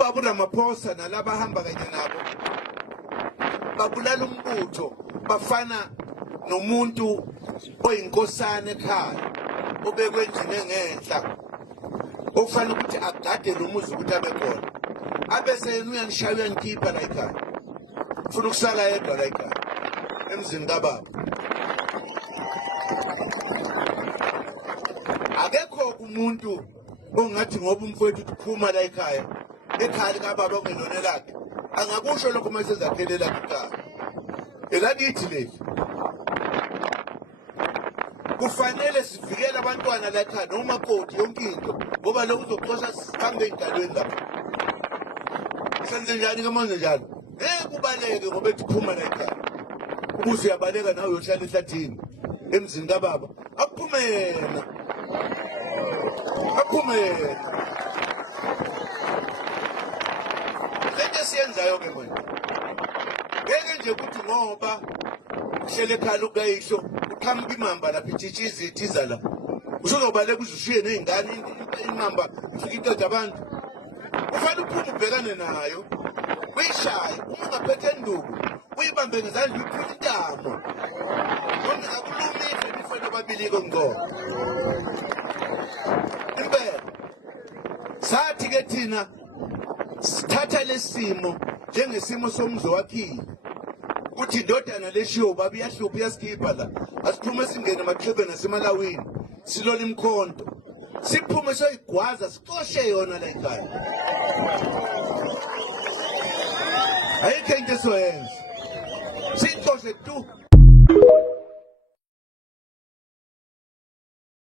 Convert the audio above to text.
ubaba uRamaphosa nalaba hamba kanye nabo babulala umbutho bafana nomuntu oyinkosana ekhaya obekwe endlini engenhla ofana ukuthi agade lo muzi ukuthi abe khona abese yena uyanishaya uyangikhipha la ekhaya ufuna ukusala yedwa la ekhaya emzini kababa. Akekho umuntu ongathi ngoba umfowethu uphuma la ekhaya likababa ongelona lakhe angakusho lokho mase zakhelela ekhaya elakithi leli. Kufanele sivikele abantwana la ekhaya nomakoti yonke into ngoba lokho uzoxosha sihambe ey'ngalweni lapha. Senze njani ke manje njalo? Kubaleke ngoba ethi phuma la ekhaya ukuze uyabaleka nawe uyohlala ehlathini emzini kababa aphume yena. Lento esiyenzayo ke manje ngeke nje ukuthi ngoba uhlele ekhaya ukayihlo uqhamuka imamba lapha ithitshiza ithiza la usuzobaleka uzishiye ney'ngane imamba ifike iqeda abantu. Kufanele uphume ubhekane nayo uyishaye uma ungaphethe enduku uyibambe ngezandla uyiphule intamo noma akulumile nifana ababili kongoba. Impela sathi ke thina sithatha lesimo njengesimo somzo wakhile ukuthi indodana leshiwo baba iyahlupha iyasikhipha la asiphume singene emaxhebeni nasemalawini silola imkhonto siphume soyigwaza sixoshe yona la ekhaya. Ayikho into esoyenza siyixoshe tu